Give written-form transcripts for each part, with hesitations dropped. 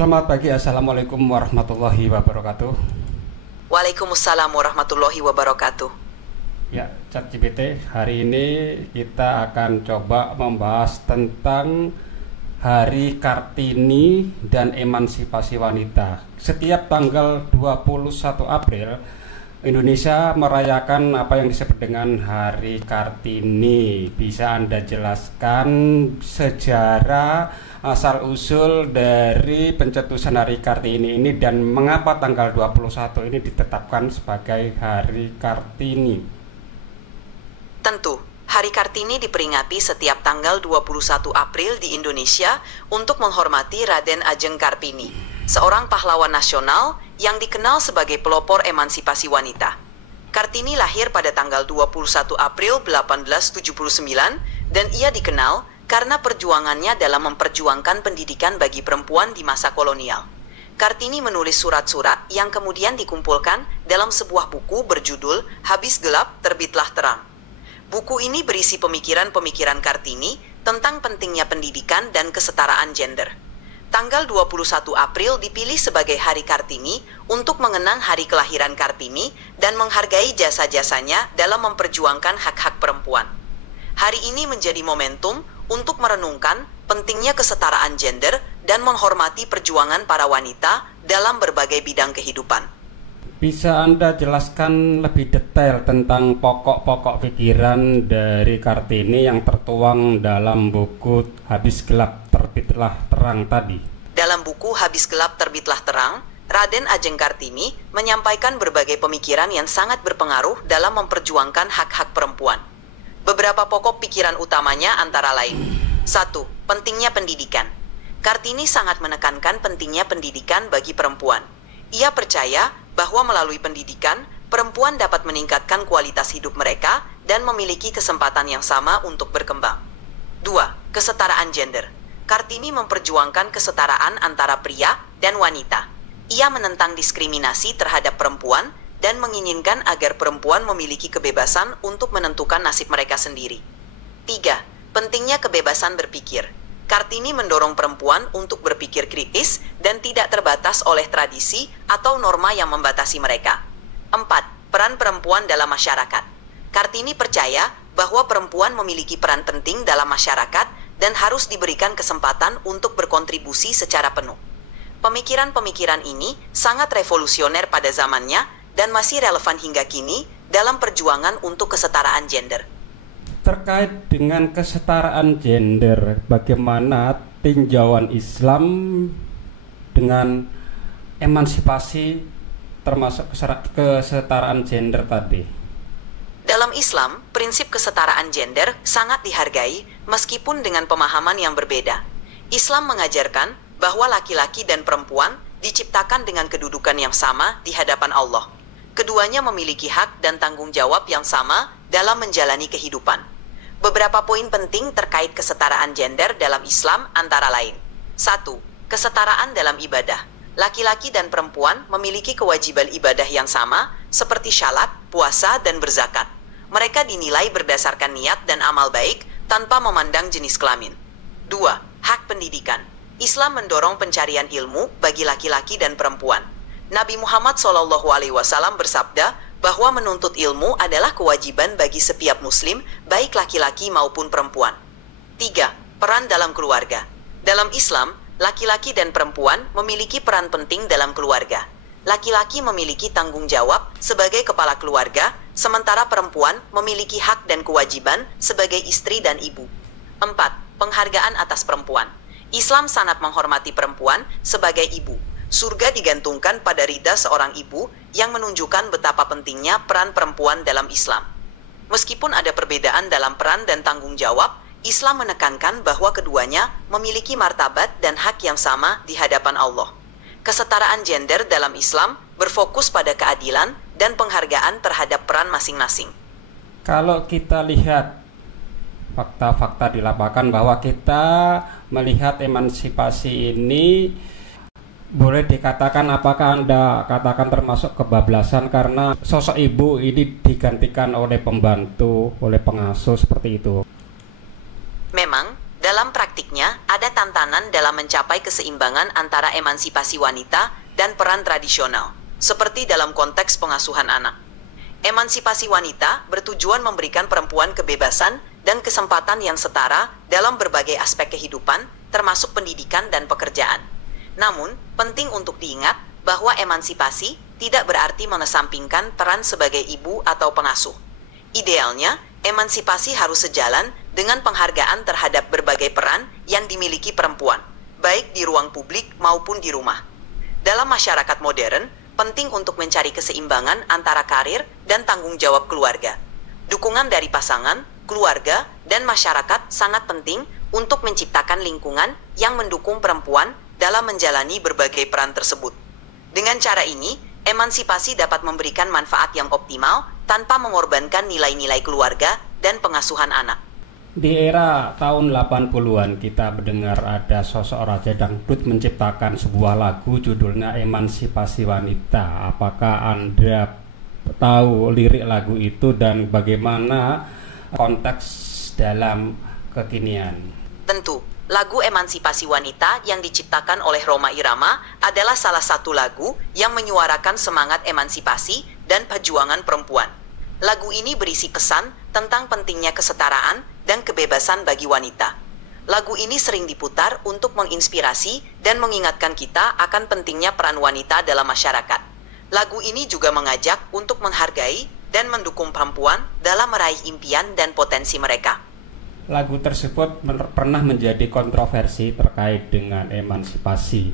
Selamat pagi, Assalamualaikum warahmatullahi wabarakatuh. Waalaikumsalam warahmatullahi wabarakatuh. Ya, ChatGPT, hari ini kita akan coba membahas tentang Hari Kartini dan emansipasi wanita. Setiap tanggal 21 April, Indonesia merayakan apa yang disebut dengan Hari Kartini. Bisa Anda jelaskan sejarah asal-usul dari pencetusan Hari Kartini ini dan mengapa tanggal 21 ini ditetapkan sebagai Hari Kartini? Tentu, Hari Kartini diperingati setiap tanggal 21 April di Indonesia untuk menghormati Raden Ajeng Kartini, seorang pahlawan nasional yang dikenal sebagai pelopor emansipasi wanita. Kartini lahir pada tanggal 21 April 1879 dan ia dikenal karena perjuangannya dalam memperjuangkan pendidikan bagi perempuan di masa kolonial. Kartini menulis surat-surat yang kemudian dikumpulkan dalam sebuah buku berjudul Habis Gelap Terbitlah Terang. Buku ini berisi pemikiran-pemikiran Kartini tentang pentingnya pendidikan dan kesetaraan gender. Tanggal 21 April dipilih sebagai Hari Kartini untuk mengenang hari kelahiran Kartini dan menghargai jasa-jasanya dalam memperjuangkan hak-hak perempuan. Hari ini menjadi momentum untuk merenungkan pentingnya kesetaraan gender dan menghormati perjuangan para wanita dalam berbagai bidang kehidupan. Bisa Anda jelaskan lebih detail tentang pokok-pokok pikiran dari Kartini yang tertuang dalam buku Habis Gelap Terbitlah Terang tadi? Dalam buku Habis Gelap Terbitlah Terang, Raden Ajeng Kartini menyampaikan berbagai pemikiran yang sangat berpengaruh dalam memperjuangkan hak-hak perempuan. Beberapa pokok pikiran utamanya antara lain: 1. Pentingnya pendidikan. Kartini sangat menekankan pentingnya pendidikan bagi perempuan. Ia percaya bahwa melalui pendidikan, perempuan dapat meningkatkan kualitas hidup mereka dan memiliki kesempatan yang sama untuk berkembang. 2. Kesetaraan gender. Kartini memperjuangkan kesetaraan antara pria dan wanita. Ia menentang diskriminasi terhadap perempuan dan menginginkan agar perempuan memiliki kebebasan untuk menentukan nasib mereka sendiri. 3. Pentingnya kebebasan berpikir. Kartini mendorong perempuan untuk berpikir kritis dan tidak terbatas oleh tradisi atau norma yang membatasi mereka. 4. Peran perempuan dalam masyarakat. Kartini percaya bahwa perempuan memiliki peran penting dalam masyarakat dan harus diberikan kesempatan untuk berkontribusi secara penuh. Pemikiran-pemikiran ini sangat revolusioner pada zamannya dan masih relevan hingga kini dalam perjuangan untuk kesetaraan gender. Terkait dengan kesetaraan gender, bagaimana tinjauan Islam dengan emansipasi termasuk kesetaraan gender tadi? Dalam Islam, prinsip kesetaraan gender sangat dihargai meskipun dengan pemahaman yang berbeda. Islam mengajarkan bahwa laki-laki dan perempuan diciptakan dengan kedudukan yang sama di hadapan Allah. Keduanya memiliki hak dan tanggung jawab yang sama dalam menjalani kehidupan. Beberapa poin penting terkait kesetaraan gender dalam Islam antara lain: 1. Kesetaraan dalam ibadah. Laki-laki dan perempuan memiliki kewajiban ibadah yang sama seperti syalat, puasa, dan berzakat. Mereka dinilai berdasarkan niat dan amal baik tanpa memandang jenis kelamin. 2. Hak pendidikan. Islam mendorong pencarian ilmu bagi laki-laki dan perempuan. Nabi Muhammad SAW bersabda bahwa menuntut ilmu adalah kewajiban bagi setiap muslim, baik laki-laki maupun perempuan. 3. Peran dalam keluarga. Dalam Islam, laki-laki dan perempuan memiliki peran penting dalam keluarga. Laki-laki memiliki tanggung jawab sebagai kepala keluarga, sementara perempuan memiliki hak dan kewajiban sebagai istri dan ibu. 4. Penghargaan atas perempuan. Islam sangat menghormati perempuan sebagai ibu. Surga digantungkan pada ridha seorang ibu yang menunjukkan betapa pentingnya peran perempuan dalam Islam. Meskipun ada perbedaan dalam peran dan tanggung jawab, Islam menekankan bahwa keduanya memiliki martabat dan hak yang sama di hadapan Allah. Kesetaraan gender dalam Islam berfokus pada keadilan dan penghargaan terhadap peran masing-masing. Kalau kita lihat fakta-fakta di lapangan bahwa kita melihat emansipasi ini, boleh dikatakan, apakah Anda katakan termasuk kebablasan karena sosok ibu ini digantikan oleh pembantu, oleh pengasuh seperti itu? Memang, dalam praktiknya ada tantangan dalam mencapai keseimbangan antara emansipasi wanita dan peran tradisional, seperti dalam konteks pengasuhan anak. Emansipasi wanita bertujuan memberikan perempuan kebebasan dan kesempatan yang setara dalam berbagai aspek kehidupan, termasuk pendidikan dan pekerjaan. Namun, penting untuk diingat bahwa emansipasi tidak berarti mengesampingkan peran sebagai ibu atau pengasuh. Idealnya, emansipasi harus sejalan dengan penghargaan terhadap berbagai peran yang dimiliki perempuan, baik di ruang publik maupun di rumah. Dalam masyarakat modern, penting untuk mencari keseimbangan antara karir dan tanggung jawab keluarga. Dukungan dari pasangan, keluarga, dan masyarakat sangat penting untuk menciptakan lingkungan yang mendukung perempuan dalam menjalani berbagai peran tersebut. Dengan cara ini, emansipasi dapat memberikan manfaat yang optimal tanpa mengorbankan nilai-nilai keluarga dan pengasuhan anak. Di era tahun 80-an kita mendengar ada sosok raja dangdut menciptakan sebuah lagu judulnya Emansipasi Wanita. Apakah Anda tahu lirik lagu itu dan bagaimana konteks dalam kekinian? Tentu, lagu Emansipasi Wanita yang diciptakan oleh Rhoma Irama adalah salah satu lagu yang menyuarakan semangat emansipasi dan perjuangan perempuan. Lagu ini berisi pesan tentang pentingnya kesetaraan dan kebebasan bagi wanita. Lagu ini sering diputar untuk menginspirasi dan mengingatkan kita akan pentingnya peran wanita dalam masyarakat. Lagu ini juga mengajak untuk menghargai dan mendukung perempuan dalam meraih impian dan potensi mereka. Lagu tersebut pernah menjadi kontroversi terkait dengan emansipasi.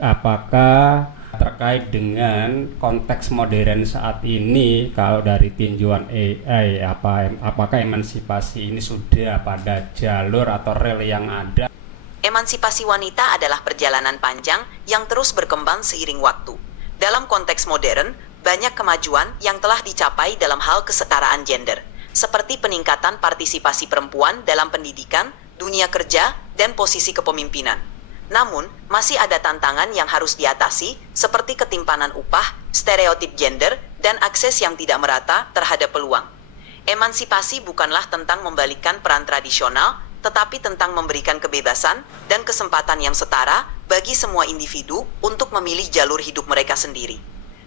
Apakah terkait dengan konteks modern saat ini, kalau dari tinjauan AI, apakah emansipasi ini sudah pada jalur atau rel yang ada? Emansipasi wanita adalah perjalanan panjang yang terus berkembang seiring waktu. Dalam konteks modern, banyak kemajuan yang telah dicapai dalam hal kesetaraan gender, seperti peningkatan partisipasi perempuan dalam pendidikan, dunia kerja, dan posisi kepemimpinan. Namun, masih ada tantangan yang harus diatasi, seperti ketimpanan upah, stereotip gender, dan akses yang tidak merata terhadap peluang. Emansipasi bukanlah tentang membalikkan peran tradisional, tetapi tentang memberikan kebebasan dan kesempatan yang setara bagi semua individu untuk memilih jalur hidup mereka sendiri.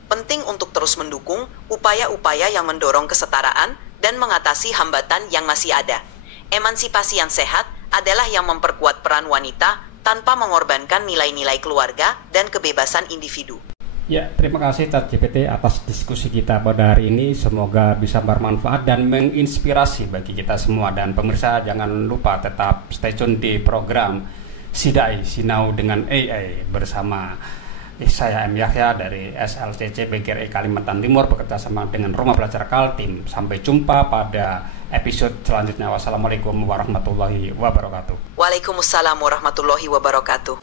Penting untuk terus mendukung upaya-upaya yang mendorong kesetaraan dan mengatasi hambatan yang masih ada. Emansipasi yang sehat adalah yang memperkuat peran wanita tanpa mengorbankan nilai-nilai keluarga dan kebebasan individu. Ya, terima kasih ChatGPT atas diskusi kita pada hari ini. Semoga bisa bermanfaat dan menginspirasi bagi kita semua. Dan pemirsa jangan lupa tetap stay tune di program Sidai Sinau dengan AI bersama saya M. Yahya dari SLCC PGRI Kalimantan Timur bekerja sama dengan Rumah Belajar Kaltim. Sampai jumpa pada episode selanjutnya. Wassalamualaikum warahmatullahi wabarakatuh. Waalaikumsalam warahmatullahi wabarakatuh.